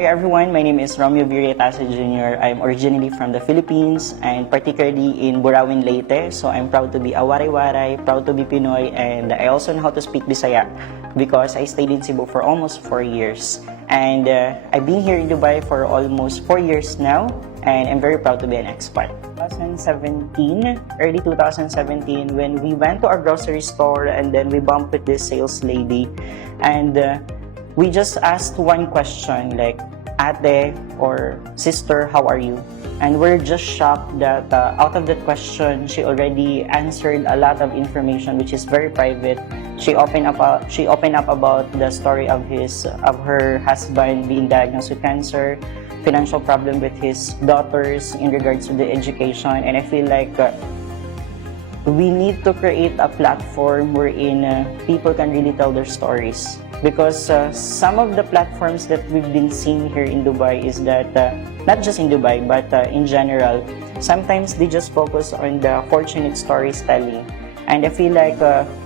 Hi everyone, my name is Romeo Reataza Jr. I'm originally from the Philippines and particularly in Burawin, Leyte. So I'm proud to be a Waray-Waray, proud to be Pinoy, and I also know how to speak Bisaya because I stayed in Cebu for almost 4 years. And I've been here in Dubai for almost 4 years now, and I'm very proud to be an expat. 2017, early 2017, when we went to our grocery store and then we bumped with this sales lady, and we just asked one question like, ate or sister, how are you? And we're just shocked that out of that question, she already answered a lot of information which is very private. She opened up about the story of her husband being diagnosed with cancer, financial problem with his daughters in regards to the education, and I feel like we need to create a platform wherein people can really tell their stories. Because some of the platforms that we've been seeing here in Dubai is that, not just in Dubai, but in general, sometimes they just focus on the fortunate stories telling. And I feel like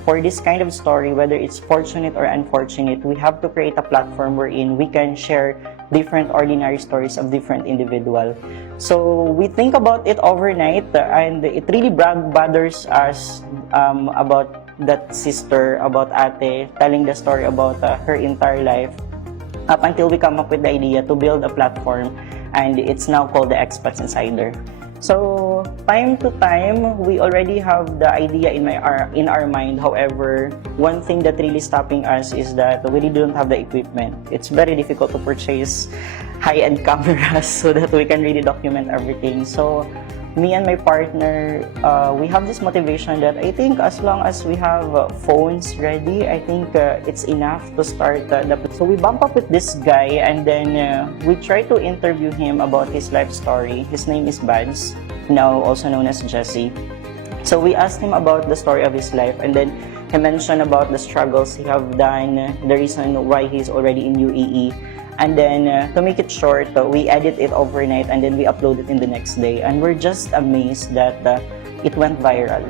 for this kind of story, whether it's fortunate or unfortunate, we have to create a platform wherein we can share different ordinary stories of different individuals. So we think about it overnight, and it really bothers us about that sister, about ate, telling the story about her entire life, up until we come up with the idea to build a platform, and it's now called the XPATS Insider. So time to time, we already have the idea in our mind. However, one thing that really stopping us is that we really don't have the equipment. It's very difficult to purchase high-end cameras so that we can really document everything. So me and my partner, we have this motivation that I think as long as we have phones ready, I think it's enough to start So we bump up with this guy, and then we try to interview him about his life story. His name is Bads, now also known as Jesse. So we asked him about the story of his life, and then he mentioned about the struggles he have done, the reason why he's already in UAE. And then, to make it short, we edit it overnight and then we upload it in the next day. And we're just amazed that it went viral.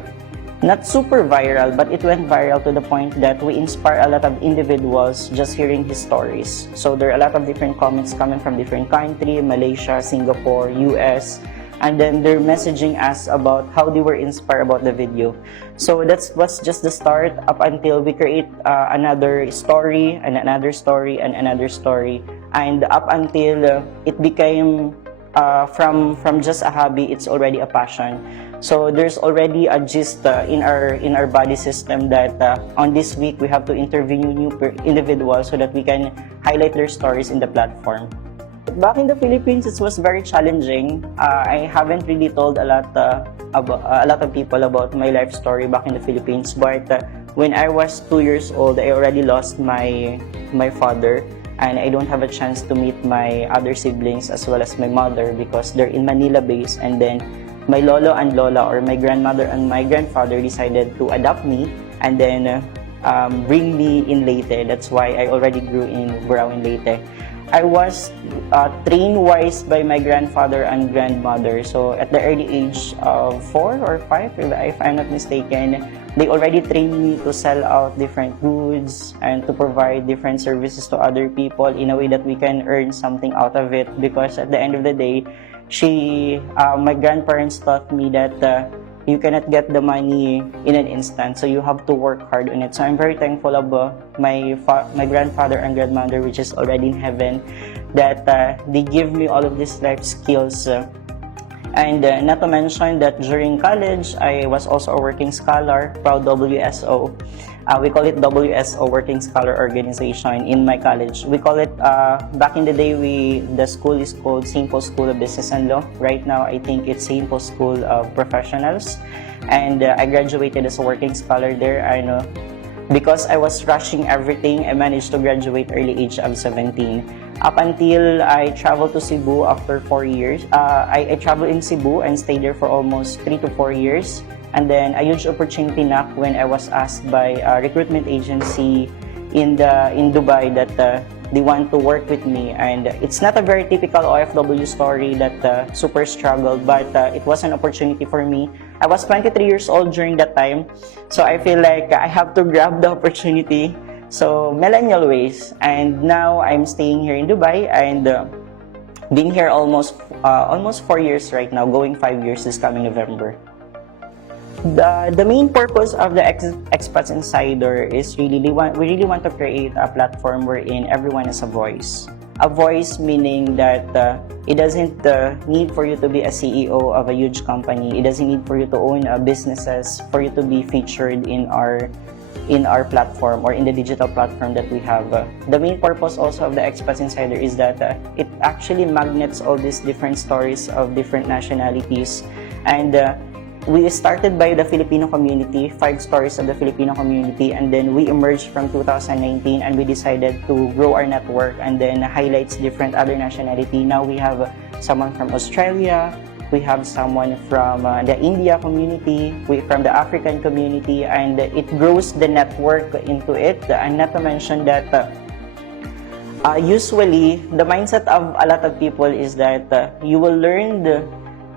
Not super viral, but it went viral to the point that we inspire a lot of individuals just hearing his stories. So there are a lot of different comments coming from different countries, Malaysia, Singapore, US. And then they're messaging us about how they were inspired about the video. So that was just the start up until we create another story and another story and another story. And up until it became from just a hobby, it's already a passion. So there's already a gist in our body system that on this week we have to interview new individuals so that we can highlight their stories in the platform. Back in the Philippines, it was very challenging. I haven't really told a lot of people about my life story back in the Philippines. But when I was 2 years old, I already lost my father, and I don't have a chance to meet my other siblings as well as my mother because they're in Manila base. And then my lolo and lola, or my grandmother and my grandfather, decided to adopt me and then bring me in Leyte. That's why I already grew in Burawin, Leyte. I was trained wise by my grandfather and grandmother. So at the early age of 4 or 5, if I'm not mistaken, they already trained me to sell out different goods and to provide different services to other people in a way that we can earn something out of it. Because at the end of the day, my grandparents taught me that you cannot get the money in an instant, so you have to work hard on it. So I'm very thankful of my grandfather and grandmother, which is already in heaven, that they give me all of these life skills. And not to mention that during college, I was also a working scholar, proud WSO. We call it WSO, Working Scholar Organization, in my college. We call it, back in the day, the school is called St. Paul's School of Business and Law. Right now, I think it's St. Paul's School of Professionals. And I graduated as a working scholar there. Because I was rushing everything, I managed to graduate early age of 17. Up until I traveled to Cebu after 4 years. I traveled in Cebu and stayed there for almost 3 to 4 years. And then a huge opportunity knocked when I was asked by a recruitment agency in Dubai that they want to work with me. And it's not a very typical OFW story that super struggled, but it was an opportunity for me. I was 23 years old during that time, so I feel like I have to grab the opportunity. So millennial ways, and now I'm staying here in Dubai and been here almost 4 years right now, going 5 years this coming November. The main purpose of the XPATS Insider is we really want to create a platform wherein everyone has a voice. A voice meaning that it doesn't need for you to be a CEO of a huge company. It doesn't need for you to own businesses for you to be featured in our platform or in the digital platform that we have. The main purpose also of the XPATS Insider is that it actually magnets all these different stories of different nationalities, and we started by the Filipino community, 5 stories of the Filipino community, and then we emerged from 2019 and we decided to grow our network and then highlights different other nationality. Now we have someone from Australia, we have someone from the India community, from the African community, and it grows the network into it. And not to mention that usually the mindset of a lot of people is that you will learn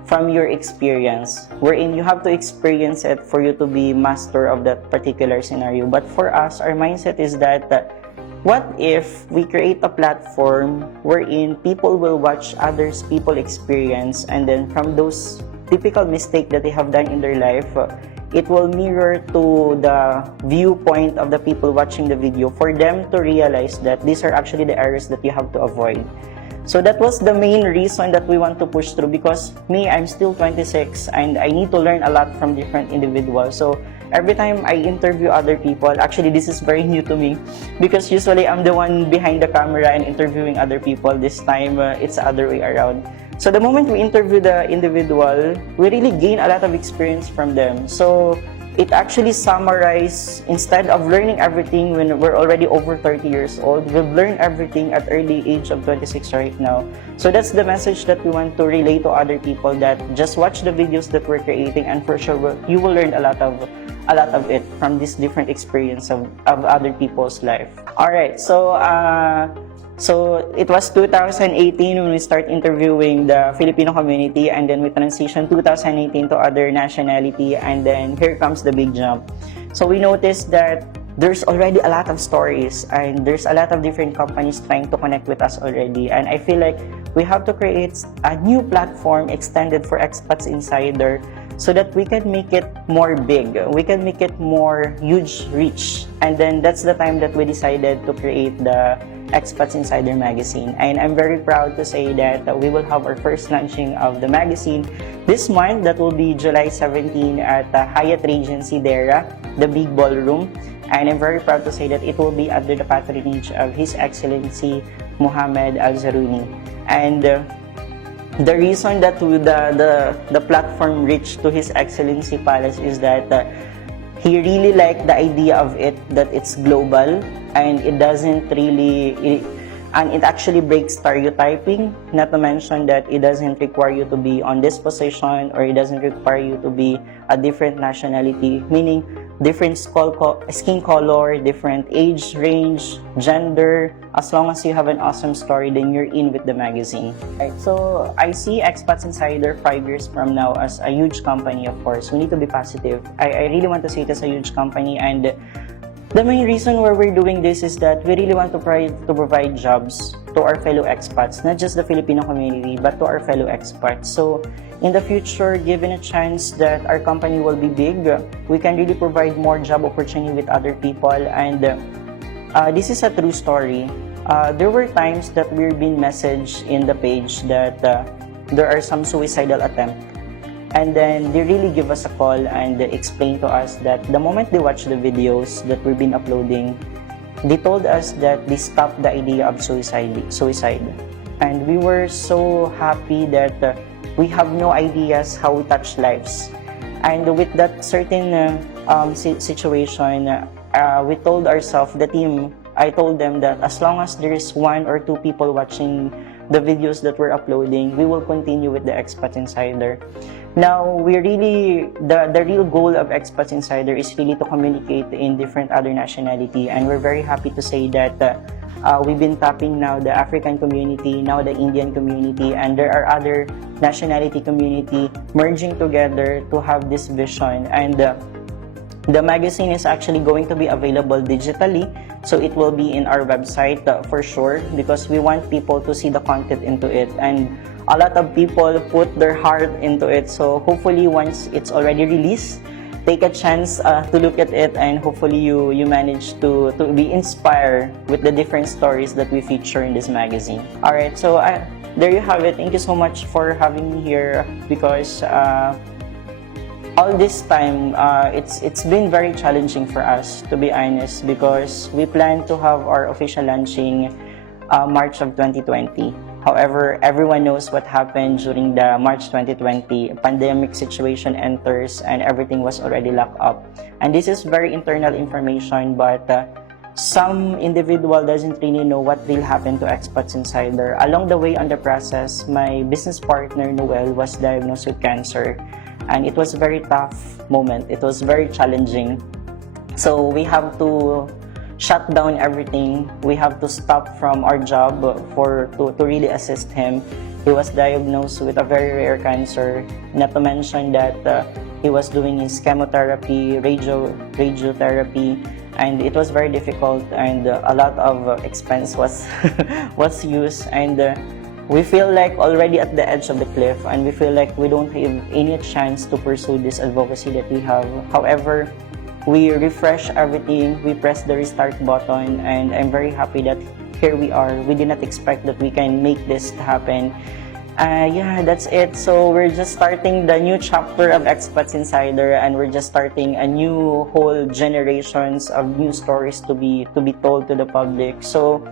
from your experience, wherein you have to experience it for you to be master of that particular scenario. But for us, our mindset is that what if we create a platform wherein people will watch others people experience, and then from those typical mistakes that they have done in their life, it will mirror to the viewpoint of the people watching the video for them to realize that these are actually the errors that you have to avoid. So that was the main reason that we want to push through, because I'm still 26 and I need to learn a lot from different individuals. So every time I interview other people, actually this is very new to me because usually I'm the one behind the camera and interviewing other people. This time it's the other way around. So the moment we interview the individual, we really gain a lot of experience from them. So it actually summarizes, instead of learning everything when we're already over 30 years old, we've learned everything at early age of 26 right now. So that's the message that we want to relay to other people, that just watch the videos that we're creating and for sure you will learn a lot of it from this different experience of other people's life. Alright, so it was 2018 when we start interviewing the Filipino community, and then we transition 2018 to other nationality, and then here comes the big jump. So we noticed that there's already a lot of stories and there's a lot of different companies trying to connect with us already, and I feel like we have to create a new platform extended for XPATS Insider so that we can make it more big, we can make it more huge reach. And then that's the time that we decided to create the XPATS Insider magazine, and I'm very proud to say that we will have our first launching of the magazine this month. That will be July 17 at Hyatt Regency Dera, the big ballroom, and I'm very proud to say that it will be under the patronage of His Excellency Mohammed Al-Zaruni. And the reason that the platform reached to His Excellency Palace is that he really liked the idea of it, that it's global and it doesn't really, and it actually breaks stereotyping, not to mention that it doesn't require you to be on this position, or it doesn't require you to be a different nationality, meaning different skin color, different age range, gender. As long as you have an awesome story, then you're in with the magazine. Right, so I see XPATS Insider 5 years from now as a huge company. Of course, we need to be positive. I really want to see it as a huge company, and the main reason why we're doing this is that we really want to provide jobs to our fellow expats, not just the Filipino community, but to our fellow expats. So in the future, given a chance that our company will be big, we can really provide more job opportunity with other people. And this is a true story. There were times that we're being messaged in the page that there are some suicidal attempts. And then they really give us a call and explain to us that the moment they watch the videos that we've been uploading, they told us that they stopped the idea of suicide. And we were so happy that we have no ideas how we touch lives. And with that certain situation, we told ourselves, the team, I told them that as long as there is 1 or 2 people watching the videos that we're uploading, we will continue with the XPATS Insider. Now, we really, the real goal of XPATS Insider is really to communicate in different other nationality, and we're very happy to say that we've been tapping now the African community, now the Indian community, and there are other nationality community merging together to have this vision. And The magazine is actually going to be available digitally, so it will be in our website for sure, because we want people to see the content into it, and a lot of people put their heart into it. So hopefully once it's already released, take a chance to look at it, and hopefully you manage to be inspired with the different stories that we feature in this magazine. Alright, so there you have it. Thank you so much for having me here, because all this time, it's been very challenging for us, to be honest, because we plan to have our official launching March of 2020. However, everyone knows what happened during the March 2020 pandemic situation enters, and everything was already locked up. And this is very internal information, but some individual doesn't really know what will happen to XPATS Insider. Along the way on the process, my business partner Noel was diagnosed with cancer, and it was a very tough moment. It was very challenging. So we have to shut down everything. We have to stop from our job to really assist him. He was diagnosed with a very rare cancer, not to mention that he was doing his chemotherapy, radiotherapy, and it was very difficult, and a lot of expense was was used, and we feel like already at the edge of the cliff, and we feel like we don't have any chance to pursue this advocacy that we have. However, we refresh everything, we press the restart button, and I'm very happy that here we are. We did not expect that we can make this happen. Yeah, that's it. So we're just starting the new chapter of XPATS Insider, and we're just starting a new whole generations of new stories to be told to the public. So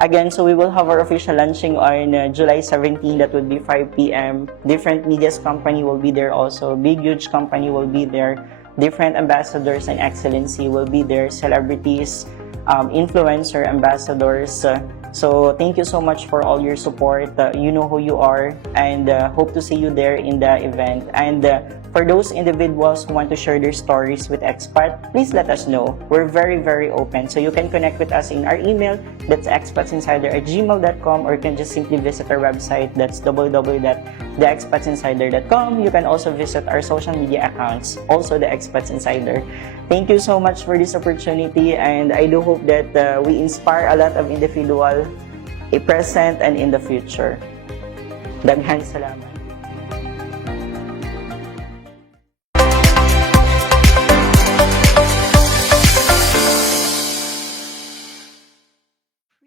again, so we will have our official launching on July 17. That would be 5 p.m. Different media's company will be there also. Big, huge company will be there. Different ambassadors and excellency will be there. Celebrities, influencer ambassadors. So thank you so much for all your support. You know who you are, and hope to see you there in the event. And for those individuals who want to share their stories with XPAT, please let us know. We're very, very open. So you can connect with us in our email, that's xpatsinsider@gmail.com, or you can just simply visit our website, that's www.theexpatsinsider.com. You can also visit our social media accounts, also the XPATS Insider. Thank you so much for this opportunity, and I do hope that we inspire a lot of individuals, present and in the future. Daghang salamat.